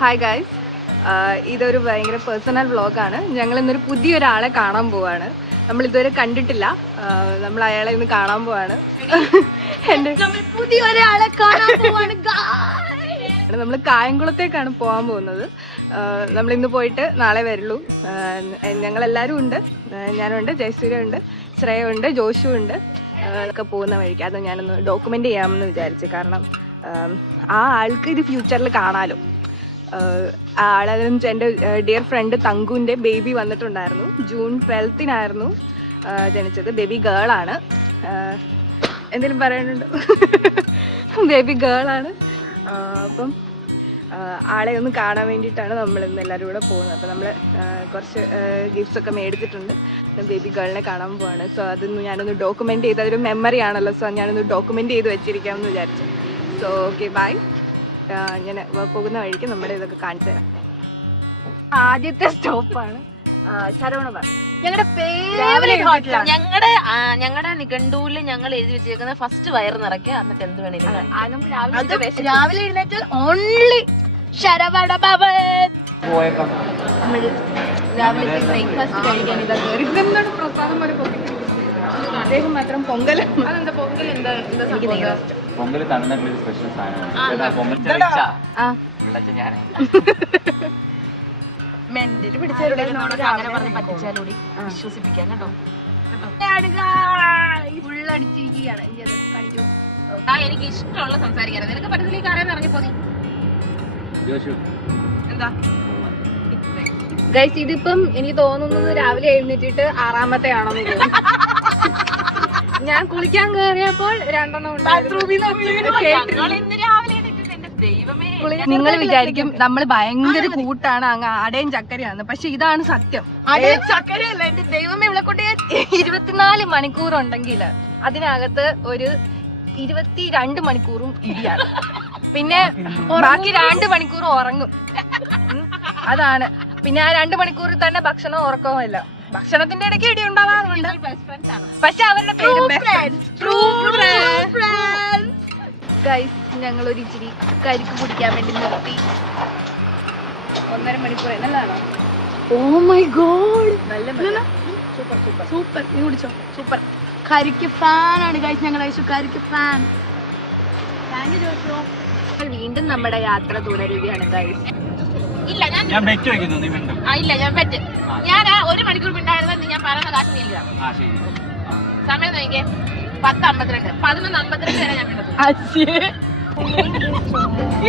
Hi guys, ഇതൊരു ഭയങ്കര personal വ്ളോഗാണ്. ഞങ്ങൾ ഇന്നൊരു പുതിയൊരാളെ കാണാൻ പോവാണ്. നമ്മളിതുവരെ കണ്ടിട്ടില്ല. നമ്മൾ അയാളെ ഇന്ന് കാണാൻ പോവാണ്. പുതിയൊരാളെ കാണാൻ പോവാണ്. നമ്മൾ കായംകുളത്തേക്കാണ് പോകാൻ പോകുന്നത്. നമ്മളിന്ന് പോയിട്ട് നാളെ വരുള്ളൂ. ഞങ്ങളെല്ലാവരും ഉണ്ട്. ഞാനുണ്ട്, ജയസൂര്യ ഉണ്ട്, ശ്രേയ ഉണ്ട്, ജോഷു ഉണ്ട്. ഒക്കെ പോകുന്ന വഴിക്ക് അത് ഞാനൊന്ന് ഡോക്യുമെൻ്റ് ചെയ്യാമെന്ന് വിചാരിച്ചു. കാരണം ആ ആൾക്ക് ഇത് ഫ്യൂച്ചറിൽ കാണാലോ. ആളെന്ന് എൻ്റെ ഡിയർ ഫ്രണ്ട് തങ്കുവിൻ്റെ ബേബി വന്നിട്ടുണ്ടായിരുന്നു. ജൂൺ 12-നായിരുന്നു ജനിച്ചത്. ബേബി ഗേളാണ്. എന്തെങ്കിലും പറയാനുണ്ടോ? ബേബി ഗേളാണ്. അപ്പം ആളെ ഒന്ന് കാണാൻ വേണ്ടിയിട്ടാണ് നമ്മളിന്ന് എല്ലാവരും കൂടെ പോകുന്നത്. അപ്പോൾ നമ്മൾ കുറച്ച് ഗിഫ്റ്റ്സൊക്കെ മേടിച്ചിട്ടുണ്ട്. ബേബി ഗേളിനെ കാണാൻ പോവാണ്. സോ അതൊന്ന് ഞാനൊന്ന് ഡോക്യുമെൻ്റ് ചെയ്ത്, അതൊരു മെമ്മറി ആണല്ലോ. സോ ഞാനൊന്ന് ഡോക്യുമെൻ്റ് ചെയ്ത് വെച്ചിരിക്കാമെന്ന് വിചാരിച്ചു. So okay, bye. ഇങ്ങനെ പോകുന്ന വഴിക്ക് നമ്മുടെ ഇതൊക്കെ കാണിച്ചു തരാം. ആദ്യത്തെ സ്റ്റോപ്പാണ് ശരവണ ബാർ. ഞങ്ങളുടെ ഞങ്ങളുടെ നിഘണ്ടുവില് ഞങ്ങൾ എഴുതി വെച്ചേക്കുന്ന ഫസ്റ്റ് വയർ നിറയ്ക്കുക, എന്നിട്ട് എന്ത് വേണേലും രാവിലെ എഴുന്നേറ്റാൽ ഓൺലി ശരവണ ഭവൻ. നമ്മൾ രാവിലെ ബ്രേക്ക്ഫാസ്റ്റ് കഴിക്കാൻ ഇതൊക്കെ പ്രസാദം പോലെ അദ്ദേഹം മാത്രം പൊങ്കൽ. അതെന്താ പൊങ്കൽ? എന്താ പൊങ്കൽ തമിഴ്നാട്ടിലൊരു സ്പെഷ്യൽ സാധനമാണ്. മെന്റല് പിടിച്ചവരുടെ പറ്റിച്ചാലൂടി വിശ്വസിപ്പിക്കാൻ കേട്ടോ. ഫുള്ളടിച്ചിരിക്കുകയാണ്. എനിക്ക് ഇഷ്ടമുള്ള സംസാരിക്കാൻ നിനക്ക് പറ്റത്തിലേക്ക് അറിയാൻ ഇറങ്ങിപ്പോ നീ എന്താ ഗൈസ്. ഇതിപ്പം എനിക്ക് തോന്നുന്നത് രാവിലെ എഴുന്നേറ്റിട്ട് 6ാമത്തെ ആണെന്ന് തോന്നുന്നു. ഞാൻ കുളിക്കാൻ കയറിയപ്പോൾ 2 നിങ്ങൾ വിചാരിക്കും നമ്മൾ ഭയങ്കര കൂട്ടാണ്, അങ്ങ് അടയും ചക്കരയാണ്. പക്ഷെ ഇതാണ് സത്യം. ചക്കരയല്ല എന്റെ ദൈവമേ. ഇവിടെ കൊണ്ട് 24 മണിക്കൂർ ഉണ്ടെങ്കിൽ അതിനകത്ത് ഒരു 22 മണിക്കൂറും ഇടിയാണ്. പിന്നെ ബാക്കി 2 മണിക്കൂർ ഉറങ്ങും. അതാണ്. പിന്നെ ആ 2 മണിക്കൂറിൽ തന്നെ ഭക്ഷണം ഉറക്കവുമില്ല. ഭക്ഷണത്തിന്റെ ഇടയ്ക്ക് ഇടി ഉണ്ടാവാറുണ്ട്. പക്ഷെ അവരുടെ പേരും ഗൈസ്. ഞങ്ങൾ ഒരു ഇച്ചിരി കരിക്ക് കുടിക്കാൻ വേണ്ടി നിർത്തി. 1.5 മണിക്കൂർ നല്ലതാണോ? ഓ മൈ ഗോഡ്, നല്ല സൂപ്പർ സൂപ്പർ സൂപ്പർ. നീ കുടിച്ചോ? സൂപ്പർ. കരിക്ക് ഫാനാണ് ഗൈസ്. ഞങ്ങൾ കരിക്ക് ഫാൻ. വീണ്ടും നമ്മുടെ യാത്ര തുടരുകയാണ് ഗൈസ്. ഇല്ല ഞാൻ ബെറ്റ് വെക്കുന്നു. നീ മിണ്ടും. ഇല്ല ഞാൻ ബെറ്റ്. ഞാൻ 1 മണിക്കൂർ മിണ്ടായിരുന്നു. ഞാൻ പറയുന്ന കാശ് നീ ഇല്ല. സമയം നോക്കിയേ 10:52. 11:52 വരെ ഞാൻ മിണ്ടും.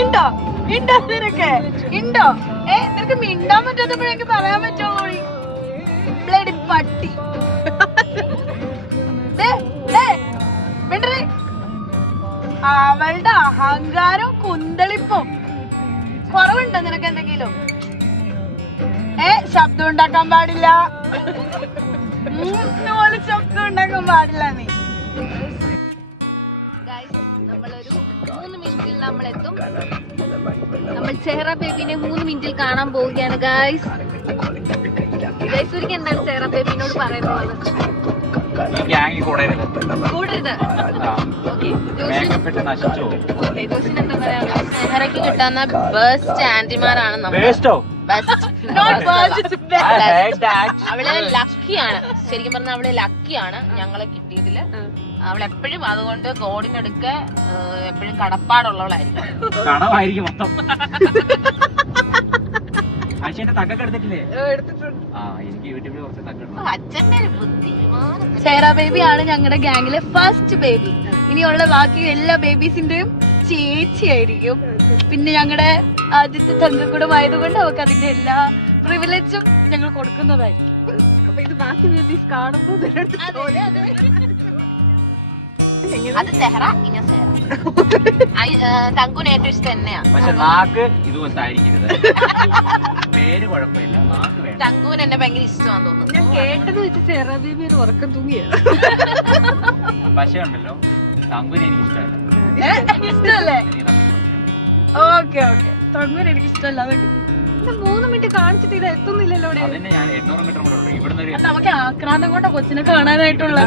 ഉണ്ടോ ഉണ്ടോ നിനക്ക്? ഉണ്ടോ? നിനക്ക് മിണ്ടാൻ പറ്റാത്തപ്പോഴെനിക്ക് പറയാൻ പറ്റുമോ? ബ്ലഡി പട്ടി. അവളുടെ അഹങ്കാരവും കുന്തളിപ്പും കുറവുണ്ടോ നിനക്ക് എന്തെങ്കിലും? ശബ്ദം ഉണ്ടാക്കാൻ പാടില്ല. ശബ്ദം ഉണ്ടാക്കാൻ പാടില്ല നീ. നമ്മളൊരു 3 മിനിറ്റിൽ നമ്മളെത്തും. നമ്മൾ സെഹ്റ ബേബിനെ 3 മിനിറ്റിൽ കാണാൻ പോവുകയാണ് ഗൈസ്. ജയസൂരിക്ക് എന്താണ് സെഹ്റ ബേബിനോട് പറയുന്നത്? സെഹ്റയ്ക്ക് കിട്ടുന്ന ബെസ്റ്റ് ആന്റിമാരാണ് അവള് ലക്കിയാണ്. ശരിക്കും പറഞ്ഞാൽ അവള് ലക്കിയാണ് ഞങ്ങളെ കിട്ടിയതില്. അവളെപ്പോഴും അതുകൊണ്ട് ഗോഡിനടുക്ക എപ്പോഴും കടപ്പാടുള്ളവളായിരിക്കും. അച്ഛന്റെ ഒരു ബുദ്ധി. സെഹ്റ ബേബി ആണ് ഞങ്ങളുടെ ഗാങ്ങിലെ ഫസ്റ്റ് ബേബി. ഇനിയുള്ള ബാക്കി എല്ലാ ബേബീസിന്റെയും ചേച്ചിയായിരിക്കും. പിന്നെ ഞങ്ങളുടെ ആദ്യത്തെ തങ്കക്കുടം ആയതുകൊണ്ട് അവർക്ക് അതിന്റെ എല്ലാ പ്രിവിലേജും ഞങ്ങൾ കൊടുക്കുന്നതായിരിക്കും. അപ്പൊ ഇത് ബാക്കി ബേബീസ് കാണുമ്പോൾ അത് സെഹ്റ, ഇനി സെഹ്റ. തങ്കുന് ഏറ്റവും ഇഷ്ടം തന്നെയാണ്. തങ്കുവിന് എന്നെ ഭയങ്കര ഇഷ്ടമാണെന്ന് തോന്നുന്നു. ഞാൻ കേട്ടത് വെച്ച് സെഹ്റ ബേബി ഒരു ഉറക്കം തൂങ്ങിയാണ്. പക്ഷേ ഉണ്ടല്ലോ, തങ്കുവിനെ എനിക്ക് ഇഷ്ടമല്ലേ? Okay okay. തങ്കുവിന് എനിക്ക് ഇഷ്ടമല്ല. 3 മിനിറ്റ് കാണിച്ചിട്ട് ഇത് എത്തുന്നില്ലല്ലോ. നമുക്ക് ആക്രാന്തം കൊണ്ട കൊച്ചിനെ കാണാനായിട്ടുള്ള.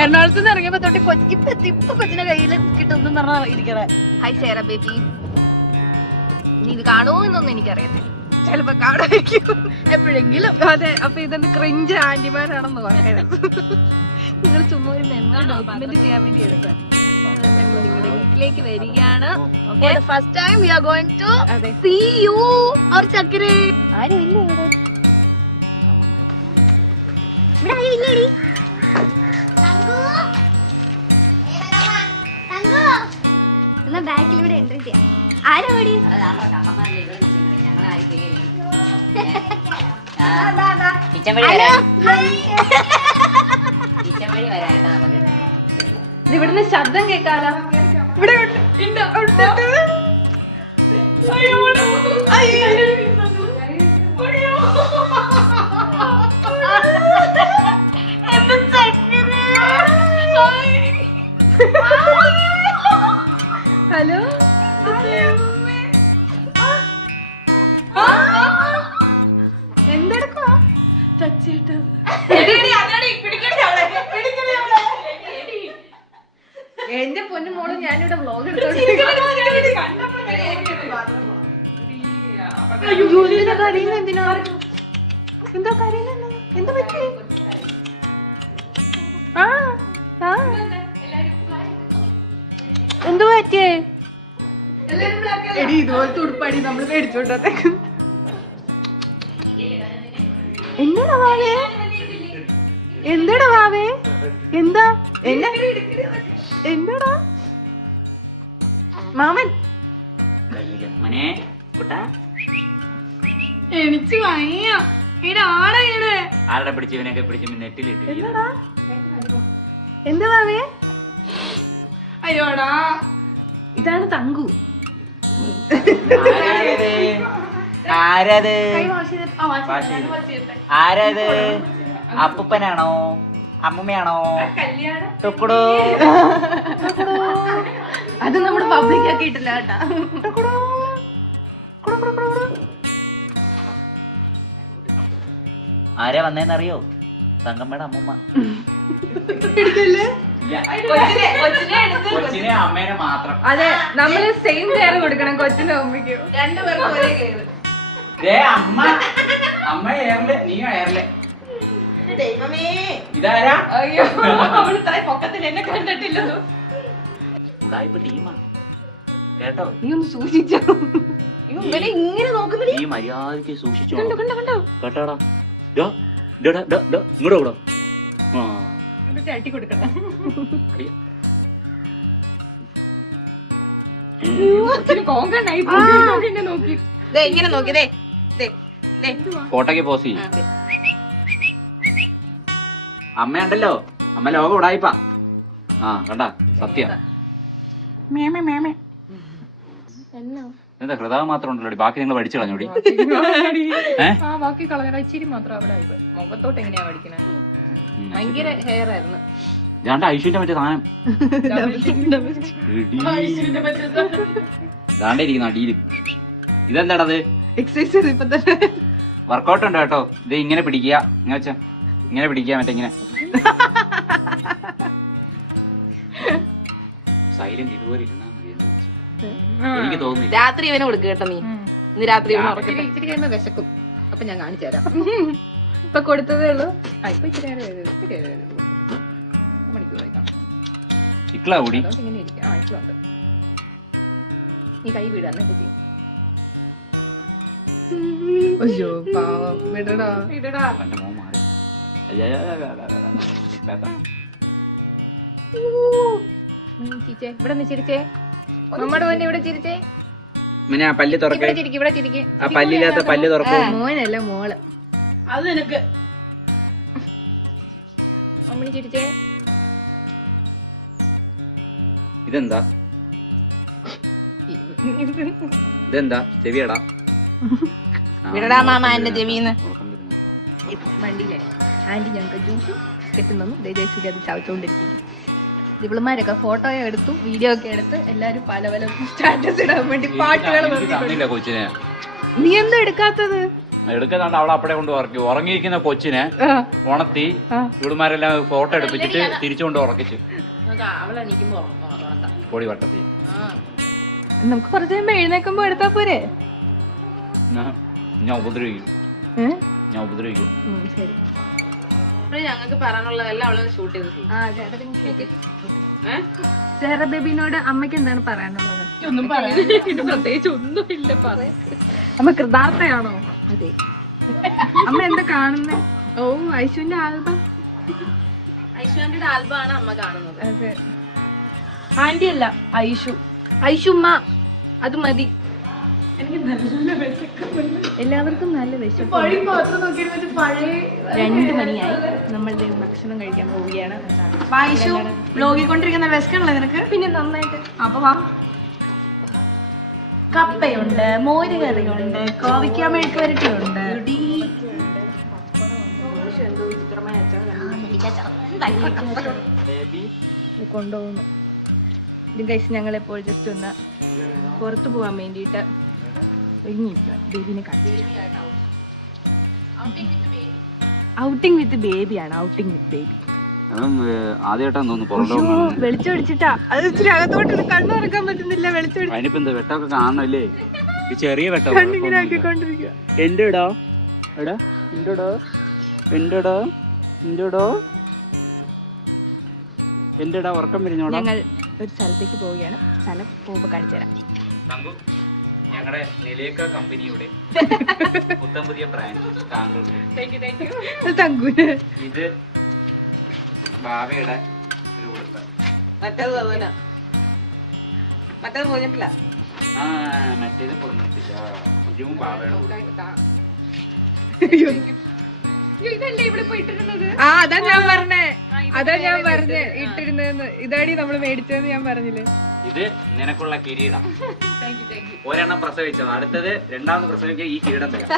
എറണാകുളത്ത് നിന്ന് ഇറങ്ങിയപ്പോ തൊട്ട് ഇപ്പൊ കൊച്ചിനെ കയ്യിൽ കിട്ടുമെന്ന് പറഞ്ഞാ ഇരിക്കണേ. Hi Zehra baby. ഇനി ഇത് കാണുമോ എന്നൊന്നും എനിക്കറിയത്തില്ല, ചിലപ്പോ കാണുമായിരിക്കും എപ്പോഴെങ്കിലും. അതെ, അപ്പൊ ഇതൊന്ന് ക്രിഞ്ച് ആന്റിമാരാണെന്ന് പറയരുത്. നിങ്ങൾ ചുമ്മാ ഒരു മെമ്മറി ഡോക്യുമെന്റ് ചെയ്യാൻ വേണ്ടി എടുത്താൽ നിങ്ങളുടെ വീട്ടിലേക്ക് വരികയാണ്. First time we are going to see you our ചക്കരേ. ആരും ഇല്ല ഇവിടെ, ഇവിടെ ആരും ഇല്ലേടി. എന്നാ ബാക്കിൽ ഇവിടെ എൻട്രി ചെയ്യാം. ആരാ ഓടി? ഇവിടുന്ന് ശബ്ദം കേൾക്കാലോ. ഇവിടെ ഹലോ, എന്തെടുക്കുവാ? എന്റെ പൊന്നു മോള് ഞാനിവിടെ വ്ലോഗ് കരയുന്ന എന്തിനാ? എന്താ കരയുന്ന? എന്താ പറ്റി? എന്താ പറ്റിയേ? എടി ഇതുപോലത്തെ ഉടുപ്പടി നമ്മൾ മേടിച്ചോണ്ടത്തേക്ക്. എന്താടാ വാവേ? എന്താടാ വാവേ? എന്താ എന്താടാ മാമൻ? എനിക്ക് വയ്യ. ആരുടെ പിടിച്ച് ഇവനൊക്കെ പിടിച്ച് നെറ്റിലിട്ട്. എന്താടാ? എന്താ വാവേ? അയ്യോടാ, ഇതാണ് തങ്കു. ആരത്? ആരത്? അപ്പൂപ്പനാണോ അമ്മൂമ്മയാണോ? ടുക്കുടു. അത് നമ്മള് പബ്ലിക് ആക്കിയിട്ടില്ല കേട്ടാ. ആരാ വന്നേന്നറിയോ? തങ്കമ്മയുടെ അമ്മൂമ്മ. കൊച്ചിനെ അമ്മേനെ മാത്രം. അതെ, നമ്മള് സെയിം കെയർ കൊടുക്കണം കൊച്ചിനും അമ്മയ്ക്കും, രണ്ടുപേർക്കും ഒരേ കെയർ. അമ്മ അമ്മ ഏറില്, നീ ഏറില്. ഇതാരാ? അയ്യോ, അവള് പൊക്കത്തിൽ എന്നെ കണ്ടിട്ടില്ലല്ലോ. ടീമാ കേട്ടോ. നീ ഒന്ന് സൂക്ഷിച്ചോ. ഇങ്ങനെ നോക്കുന്നത് നീ മര്യാദക്ക് സൂക്ഷിച്ചോ കണ്ടോ. കേട്ടോടാ. ഇങ്ങോട്ട് കൂടോ. ചട്ടി കൊടുക്കണം. ഇങ്ങനെ നോക്കി ഫോട്ടോക്ക് പോസ് ചെയ്യും. അമ്മയുണ്ടല്ലോ, അമ്മ ലോകം ഉടായിപ്പാ. കണ്ടാ സത്യം. എന്താ ഹൃദയം മാത്രം ഉണ്ടല്ലോ, ബാക്കി നിങ്ങൾ പഠിച്ചു കളഞ്ഞോടി. ബാക്കി കളഞ്ഞ ഇച്ചിരി മാത്രം അവിടെ മുഖത്തോട്ട് എങ്ങനെയാ പഠിക്കണേ? ഭയങ്കര ഹെയർ ആയിരുന്നു. ഞാൻ ഐശ്വര്യ മറ്റേ സാധനം ദാണ്ടേ ഇരിക്കുന്ന അടിയില്. ഇതെന്താടത്? എക്സസൈസ് ഇപ്പൊ തന്നെ വർക്കൗട്ട് ഉണ്ട് കേട്ടോ. ഇത് ഇങ്ങനെ പിടിക്കുക, ഇങ്ങനെ പിടിക്കുക, മറ്റേ ഇങ്ങനെ സൈലന്റ് ഇതുപോലെ ഇരുന്നാ മതി. എനിക്ക് തോന്നുന്നു രാത്രി ഇവനെ കൊടുക്കുക കേട്ടോ. നീ ഇന്ന് രാത്രി ഇച്ചിരി കഴിയുമ്പോ വിശക്കും. അപ്പൊ ഞാൻ കാണിച്ചു തരാം. ഇപ്പൊ കൊടുത്തതേ ഉള്ളൂ. ഇപ്പൊ ഇച്ചിരി മണിക്കൂർ ഇക്ലാ കൂടി ഇങ്ങനെ ഇരിക്കാം. ഇക്ലുണ്ട്. നീ കൈ വിടാ എന്നിട്ട് ചെയ്യും. അയ്യോ പാവം, വിടടാ വിടടാ. എന്റെ മോൻ മാറി. ചിരിച്ചേ, ഇവിടെ നിന്ന് ചിരിച്ചേ. നമ്മുടെ മോനെ ഇവിടെ ചിരിച്ചേ. പല്ല് തുറക്കേ. ഇവിടെ ചിരിക്കും. ആ പല്ലില്ലാത്ത പല്ല് തുറക്കും. മോനല്ല മോള്. അത് നിനക്ക് അമ്മണി ചിരിച്ചേ. ഇതെന്താ? ചെവിയടാ. വിടടാ മാമ എന്റെ ചെവിന്ന്. വണ്ടിയിലെ ആന്റി ഞങ്ങൾക്ക് ജ്യൂസ് കെട്ടുന്നു. ജയശ്രീ അത് ചവച്ചോണ്ടിരിക്കുന്നു. ഇവളുമാരൊക്കെ ഫോട്ടോ എടുത്തു, വീഡിയോ ഒക്കെ എടുത്ത് എല്ലാരും പല പല സ്റ്റാറ്റസ് ഇടാൻ വേണ്ടി പാട്ടുകൾ. കൊച്ചിനെ നീ എന്താ എടുക്കാത്തത്? എടുക്കുന്നുണ്ട്. അവളെ അപ്പടെ കൊണ്ട് ഉറങ്ങിയിരിക്കുന്ന കൊച്ചിനെ ഉണർത്തി ഇവിടുമാരെല്ലാം ഫോട്ടോ എടുപ്പിച്ചിട്ട് തിരിച്ചുകൊണ്ട് ഉറക്കിച്ചു. പൊടി വട്ടത്തി നമുക്ക് കുറച്ച് കഴിയുമ്പോ എഴുന്നേക്കുമ്പോ എടുത്താ പോരെ? ഞാൻ ഉപദ്രവിക്കും. ഏഹ് ഞാൻ ഉപദ്രവിക്കും. ശരി. ഞങ്ങൾക്ക് പറയാനുള്ളതെല്ലാം അവള് ഷൂട്ട് ചെയ്ത് ചെയ്യും. സെഹറ ബേബിനോട് അമ്മയ്ക്ക് എന്താണ് പറയാനുള്ളത്? ഒന്നും പറയാനില്ല, പ്രത്യേകിച്ച് ഒന്നുമില്ല പറയാൻ. അമ്മ കൃതാർത്ഥയാണോ? അതെ. അമ്മ എന്താ കാണുന്നേ? ഓ ഐശുവിന്റെ ആൽബം. ഐശ്വര്യന്റെ ആൽബമാണ് അമ്മ കാണുന്നത്. അതെ. ആന്റി അല്ല ഐഷു. ഐഷുമ്മ അത് മതി. എല്ലാവർക്കും നല്ല വിശപ്പ്. 2 മണിയായി. നമ്മൾ ഭക്ഷണം കഴിക്കാൻ പോവുകയാണ്. ബ്ലോഗിക്കൊണ്ടിരിക്കുന്ന വിശക്കണല്ലോ നിനക്ക്? പിന്നെ നന്നായിട്ട്. അപ്പൊ വാ. കപ്പയുണ്ട്, മോര് കറിയുണ്ട്, കോവയ്ക്ക മെഴുക്ക് വരട്ടിയുണ്ട്. കൊണ്ടുപോകുന്നു. ഇത് കഴിച്ച് ഞങ്ങളെപ്പോൾ ജസ്റ്റ് ഒന്ന് പുറത്തു പോകാൻ വേണ്ടിയിട്ട് ഒരുങ്ങിയിരിക്കണം. ബേബിനെ കാണിച്ചു. ഔട്ടിംഗ് വിത്ത് ബേബിയാണ്. Outing with baby. ആദ്യമായിട്ടാന്ന് തോന്നുന്നു. വെളിച്ചം അടിച്ചിട്ടാ. അത് ഇച്ചിരി അകത്തോട്ട് കണ്ണു തുറക്കാൻ പറ്റുന്നില്ല. വെളിച്ചം അതിനിപ്പോ വെട്ടമൊക്കെ കാണണല്ലേ? ചെറിയ വെട്ടം. കണ്ണിങ്ങനെ ആക്കിക്കൊണ്ടിരിക്കുക. എന്റെ ഇടാ എടാ എന്റെടാ എന്റെടാ എന്റെടാ എന്റെടാ ഉറക്കം വരുന്നോടാ. ഞങ്ങൾ ഒരു സ്ഥലത്തേക്ക് പോവുകയാണ്. സ്ഥലം പോകുമ്പോ കാണിച്ചു തരാം. ഞങ്ങളുടെ നിലേക്ക കമ്പനിയുടെ പുത്തൻ പുതിയ ബ്രാൻഡ് തങ്കൂന്. ഇത് ബാവയുടെ ഒരു ഉടുപ്പ്. മറ്റേത് അതുപോലെ മറ്റേത് പോയിട്ടില്ല. ആ മറ്റേത് പൊന്നിട്ടില്ല. ഇതും ബാവയുടെ ഉടുപ്പ്. ആ അതാ ഞാൻ പറഞ്ഞേ. ഇട്ടിരുന്നെന്ന്. ഇതാടി നമ്മള് മേടിച്ചതെന്ന് ഞാൻ പറഞ്ഞില്ലേ. ഇത് നിനക്കുള്ള കിരീടം. ഒരെണ്ണം പ്രസവിച്ചത്, അടുത്തത് രണ്ടാമത് പ്രസവിക്കുക. ഈ കിരീടം തരാം.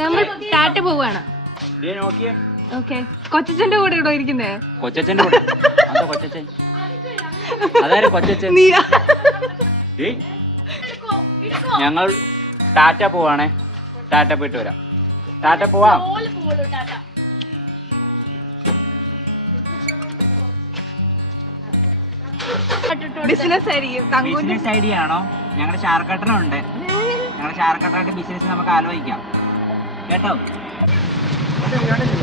നമ്മൾ ടാറ്റ പോവാണ്. നോക്കിയേ. ഓക്കെ. കൊച്ചച്ഛന്റെ കൂടെ ഇടോ ഇരിക്കുന്നേ? കൊച്ചച്ഛന്റെ കൂടെ. അതോ കൊച്ചച്ഛൻ? അതായത് കൊച്ചച്ഛൻ. ഏയ് ഞങ്ങൾ ടാറ്റ പോവാണേ. ടാറ്റ പോയിട്ട് വരാം. ടാറ്റ പോവാം. ബിസിനസ് ബിസിനസ് ഐഡിയ ആണോ? ഞങ്ങളുടെ ഷാർക്കട്ടനുണ്ട്. ഞങ്ങളുടെ ഷാർക്കട്ടനായിട്ട് ബിസിനസ് നമുക്ക് ആലോചിക്കാം കേട്ടോ.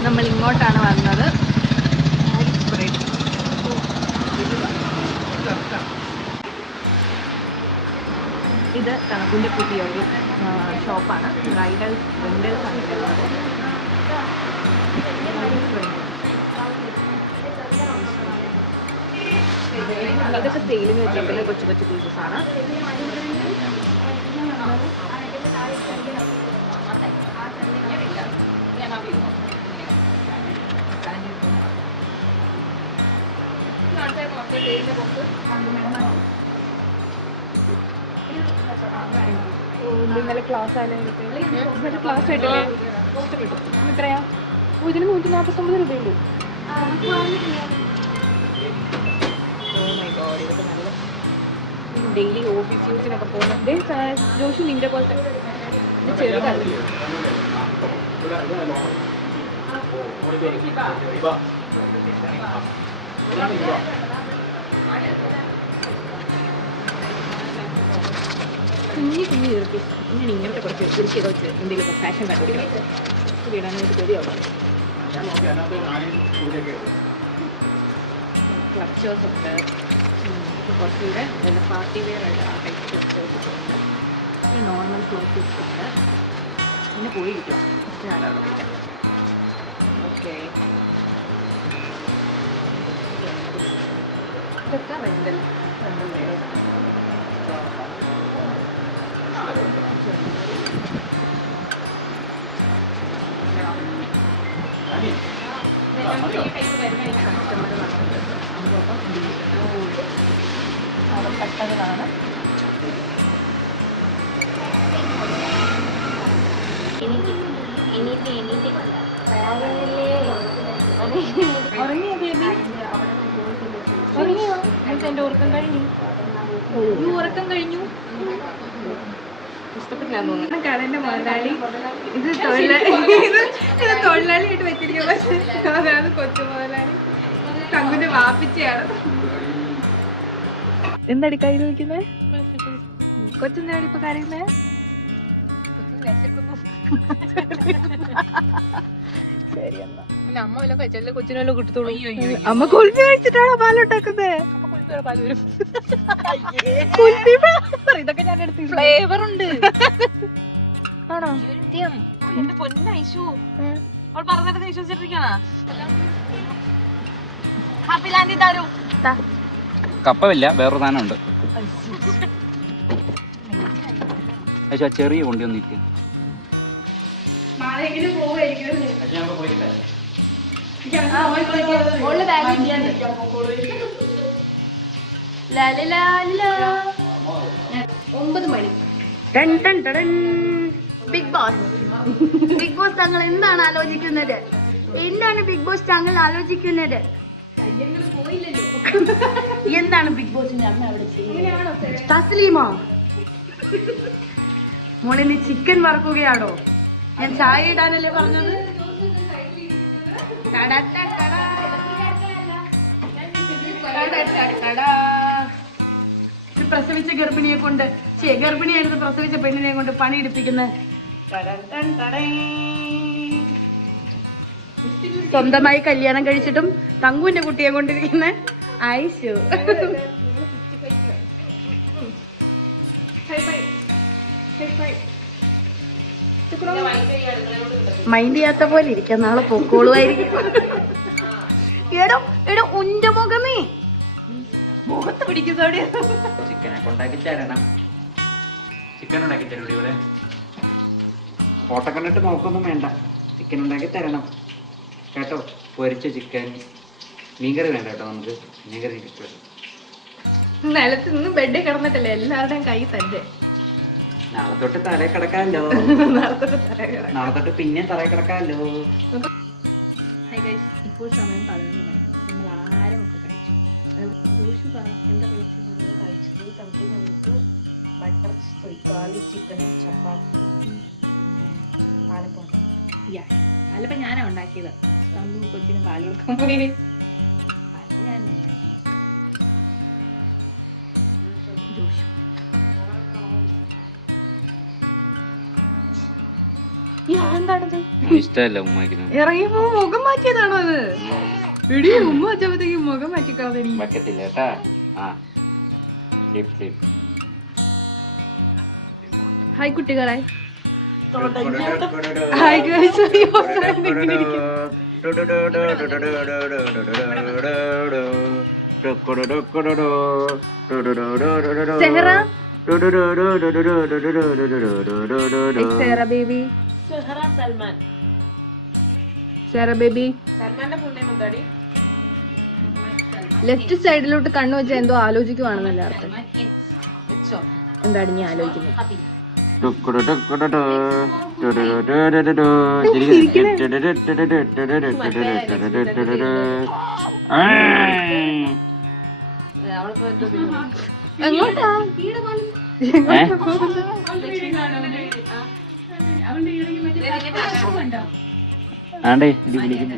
നമ്മൾ ഇങ്ങോട്ടാണ് വന്നത്. ഇത് തണുപ്പിന്റെ പുതിയൊരു ഷോപ്പാണ്. ബ്രൈഡൽ റെന്റൽസ് ആണ് ഉള്ളത്. ഇതൊക്കെ സെയിലിന് വെച്ചിട്ടുള്ള കൊച്ചു കൊച്ചു പീസസ് ആണ്. ഇന്നലെ ക്ലാസ് ആയാലും ക്ലാസ് ആയിട്ടില്ലേ? എത്രയാ? ഇതിന് 149 രൂപയുള്ളൂ. ഇതൊക്കെ നല്ല ഡെയിലി ഓഫീസ് യൂസിനൊക്കെ പോകുന്നുണ്ട്. ജോഷി നിന്റെ പോലത്തെ ഇത് ചെറുതല്ല. കുഞ്ഞി കുഞ്ഞി ഇറക്കി ഇങ്ങനെ ഇങ്ങനത്തെ കുറച്ച് ഇറുക്കിയൊക്കെ വെച്ച് എന്തെങ്കിലുമൊക്കെ ഫാഷൻ കണ്ടുപിടിക്കണം. വീടാനായിട്ട് കൊതിയാവും. ക്ലച്ചേഴ്സ് ഉണ്ട്. കുറച്ചുകൂടെ പാർട്ടി വെയർ ആയിട്ട് ആ ടൈപ്പ് ക്ലച്ചേഴ്സ് ഒക്കെ ഉണ്ട്. പിന്നെ നോർമൽ ക്ലോത്ത്സ് ഉണ്ട്. പിന്നെ പോയി കിട്ടുക ഓക്കെ. ഇതൊക്കെ റെൻ്റൽ വെയർ. കട്ടകളാണ്. ഉറങ്ങിയോ ബേബി? ഉറങ്ങിയോ? എന്റെ ഉറക്കം കഴിഞ്ഞു. ഉറക്കം കഴിഞ്ഞു. ഇഷ്ടപ്പെട്ടില്ലാന്ന് തോന്നുന്നു. കടന്റെ മുതലാളി ഇത് തൊഴിലാളിയായിട്ട് വെച്ചിരിക്കും. പക്ഷെ അതാണ് കൊച്ചു മുതലാളി. തങ്കുന്റെ വാപ്പിച്ചയാണ്. എന്താടി കയ്യിൽ വെക്കുന്നേ? കൊച്ചെന്താടി ഇപ്പൊ കരയുന്നേ? ശരി എന്നാ. അമ്മ വല്ല കഴിച്ചാലേ കൊച്ചിനെല്ലാം കിട്ടത്തോളൂ. അമ്മ കുൽഫി കഴിച്ചിട്ടാണോ പാലുണ്ടാക്കുന്നേ? ഇതൊക്കെ ഞാൻ എടുത്ത് ഫ്ലേവർ ഉണ്ട്. ആണോ? എന്റെ പൊന്നൈശു അവൾ പറഞ്ഞിട്ട് വിശ്വസിച്ചിരിക്കണ. ഹാപ്പി ലാൻഡി തരൂ. കപ്പമില്ല, വേറൊരു സാധനം ഉണ്ട്. പക്ഷെ ആ ചെറിയ കൊണ്ടി ഒന്നിരിക്കും. ബിഗ് ബോസ് ബിഗ് ബോസ് താങ്കൾ എന്താണ് ആലോചിക്കുന്നത്? എന്താണ് ബിഗ് ബോസ് താങ്കൾ ആലോചിക്കുന്നത്? എന്താണ് ബിഗ് ബോസിന്റെ അമ്മ അവിടെ ചെയ്യുന്നത്? തസ്ലീമോ മോളെ നീ ചിക്കൻ വറക്കുകയാണോ? ഞാൻ ചായ ഇടാനല്ലേ പറഞ്ഞത്? പ്രസവിച്ച ഗർഭിണിയെ കൊണ്ട് ഗർഭിണിയായിരുന്നു പ്രസവിച്ച പെണ്ണിനെ കൊണ്ട് പണിയെടുപ്പിക്കുന്ന സ്വന്തമായി കല്യാണം കഴിച്ചിട്ടും തങ്കുവിന്റെ കുട്ടിയെ കൊണ്ടിരിക്കുന്ന ഐശു. മൈൻഡ് ചെയ്യാത്ത പോലെ ഇരിക്കാം, നാളെ പൊക്കോളുമായിരിക്കും. എടോ എടോ ഉന്റെ മുഖമേ മുഖത്ത് പിടിക്കുന്നോടെ. ചിക്കനൊക്കെ ഉണ്ടാക്കി തരണം. ചിക്കൻ ഉണ്ടാക്കി തരൂടി ഇവിടെ. ഫോട്ടോ കണ്ടിട്ട് നോക്കൊന്നും വേണ്ട, ചിക്കൻ ഉണ്ടാക്കി തരണം കേട്ടോ. പൊരിച്ച ചിക്കൻ. മീൻകറി വേണ്ട കേട്ടോ, നമുക്ക് മീൻകറി കിട്ടും. നിലത്ത് നിന്ന് ബെഡിൽ കിടന്നിട്ടല്ലേ എല്ലാവരുടെയും കൈ തന്നെ. നാളെ തൊട്ട് തറയിൽ കിടക്കാമല്ലോ. നാളെ തൊട്ട് പിന്നെ തറയിൽ കിടക്കാമല്ലോ. ഇപ്പോൾ സമയം 11 മണി. നമ്മൾ ആഹാരമൊക്കെ കഴിച്ചു. ദോശ പറ എന്താ കഴിച്ചത്? ഞങ്ങൾക്ക് ബട്ടർ ചിക്കനും ചപ്പാത്തി പാലപ്പം. പാലപ്പം ഞാനാ ഉണ്ടാക്കിയത്. തന്നു കൊച്ചിന് പാൽ കൊടുക്കാൻ പോയി. ഞാൻ എന്താണത്? ഇഷ്ടമല്ല ഉമ്മക്ക്. ഇറങ്ങിയപ്പോ മുഖം മാറ്റിയതാണോ അത്? ഇടി ഉമ്മ വെച്ചപ്പോഴത്തേക്കും മുഖം മാറ്റിക്കളഞ്ഞ പറ്റത്തില്ല കേട്ടാ. ഹായ് കുട്ടികളെ. Hi guys. Sehra Sehra baby. Salman. Sehra baby. സൽമാന്റെ ഫുൾ നെയിം എന്താടി? ലെഫ്റ്റ് സൈഡിലോട്ട് കണ്ണു വെച്ചാൽ എന്തോ ആലോചിക്കുവാണെന്നല്ലേ അർത്ഥം. എന്താണ് നീ ആലോചിക്കുന്നത്? എങ്ങോട്ടാ? ആണ്ടേ ഇത് വിളിക്കുന്നു.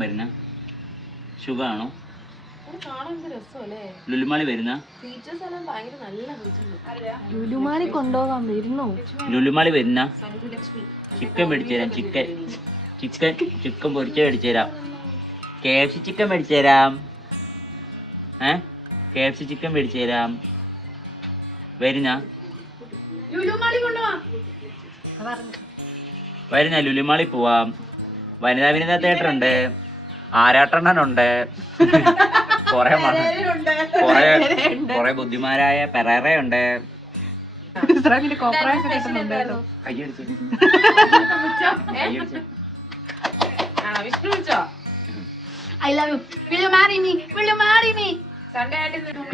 വരുന്ന സുഖാണോ? ലുലുമാളി വരുന്ന ലുലുമാളി കൊണ്ടുപോകാൻ വരുന്നു. ലുലുമാളി വരുന്ന ചിക്കൻ മേടിച്ചു തരാം. ചിക്കൻ ചിക്കൻ ചിക്കൻ പൊരിച്ച മേടിച്ചു തരാം. KFC ചിക്കൻ മേടിച്ചു തരാം. KFC ചിക്കൻ മേടിച്ചു തരാം. വരുന്ന വരുന്ന ലുലുമാളി പോവാം. വനിതാ തിയേറ്റർ ഉണ്ട്. ആരാട്ടണ്ണനുണ്ട്. കൊറേ ബുദ്ധിമാരായ പെരേറയുണ്ട്.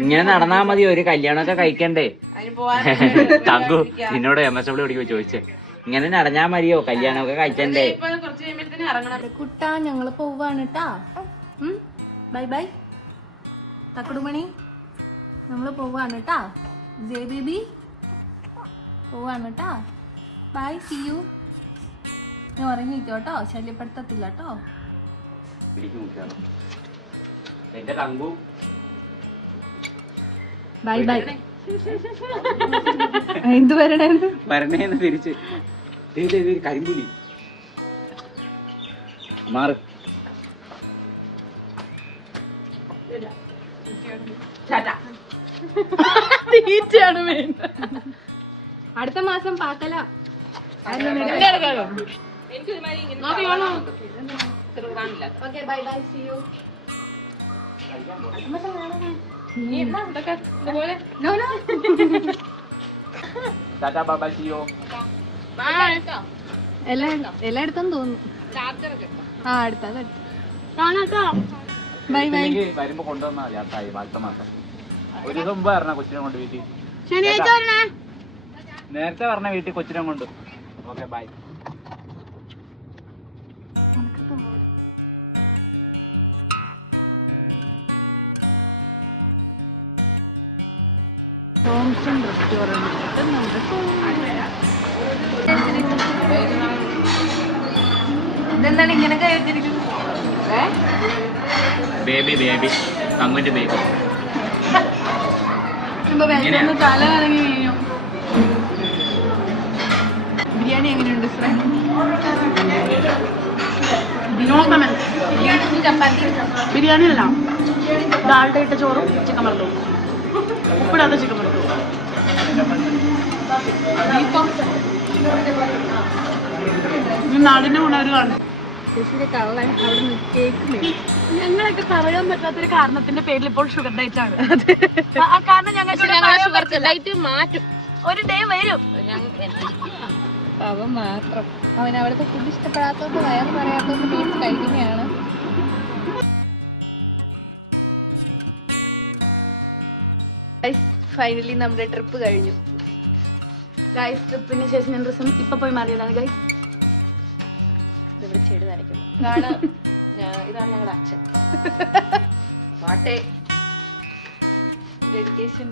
ഇങ്ങനെ നടന്നാ മതി, ഒരു കല്യാണമൊക്കെ കഴിക്കണ്ടേ? തങ്കു നിന്നോട് MSW പഠിക്കുമ്പോ ചോദിച്ചേ, ഇങ്ങനെ നടന്നാ മതിയോ കല്യാണമൊക്കെ കഴിക്കണ്ടേ? കുട്ടാ ഞങ്ങള് പോവാണ് ട്ടാ. ബൈ ബൈ തക്കടുമണി, നമ്മൾ പോവാണ് കേട്ടാ. ജെ ബേബി പോവാണ് കേട്ടാ. Bye, see you. ഞാൻ ഉറങ്ങിക്കോ കേട്ടോ, ശല്യപ്പെടുത്തത്തില്ല കേട്ടോ. എന്റെ തങ്കു ബൈ ബൈ. എന്ത് വരണേന്ന് വരണേന്ന് തിരിച്ച് കരിമ്പുലി മാറ്. തീറ്റയാണ് മെയിൻ. അടുത്ത മാസം പാക്കല. Okay bye bye, see you. Tata bye bye, see you. എല്ലായിടത്തും തോന്നുന്നു. ആ അടുത്ത ബൈ ബൈ. വരുമ്പോ കൊണ്ടുവന്നാ മതി അടുത്ത മാസം. ഒരു ദിവസം മുമ്പ് പറഞ്ഞ കൊച്ചിനെ കൊണ്ട് വീട്ടിൽ. നേരത്തെ പറഞ്ഞ വീട്ടിൽ കൊച്ചിനെ കൊണ്ട്. Okay bye. Thomson restaurant. ഇതെന്താണ് ഇങ്ങനെ കഴിച്ചിരിക്കുന്നത്? ബേബി ബേബി തങ്കുവിന്റെ ബേബി. തല കറങ്ങി വീഴും. ബിരിയാണി എങ്ങനെയുണ്ട്? ചപ്പാത്തി ബിരിയാണി അല്ല, ഡാൽഡ ഇട്ട ചോറും ചിക്കൻ വറുത്തും, ഉപ്പിടാത്ത ചിക്കൻ വറുത്തും. നാടിന്റെ ഗുണവര് കാണും. ഞങ്ങളൊക്കെ പറയാൻ പറ്റാത്തൊരു കാരണത്തിന്റെ പേരിൽ ഇപ്പോൾ ഷുഗർ ഡയറ്റ് ആണ്. ആ കാരണം ഞങ്ങൾക്ക് മാറ്റും. ഒരു ഡേ വരും. അവൻ മാത്രം, അവൻ അവിടുത്തെ ഫുഡ് ഇഷ്ടപ്പെടാത്തോണ്ട് വയറ് പറയാത്തോണ്ട് വീട്ടിൽ കഴിക്കുന്നതാണ്. ഫൈനലി നമ്മുടെ ട്രിപ്പ് കഴിഞ്ഞു. ഗൈസ്, ട്രിപ്പിന് ശേഷം ഞാൻ ഡ്രസ്സും ഇപ്പൊ പോയി മാറിയതാണ് ഗൈസ്. ഇവിടെ ചെടി നനയ്ക്കുന്നു. ഇതാണ് ഞങ്ങളുടെ അച്ഛൻ. പാട്ടേ ഡെഡിക്കേഷൻ.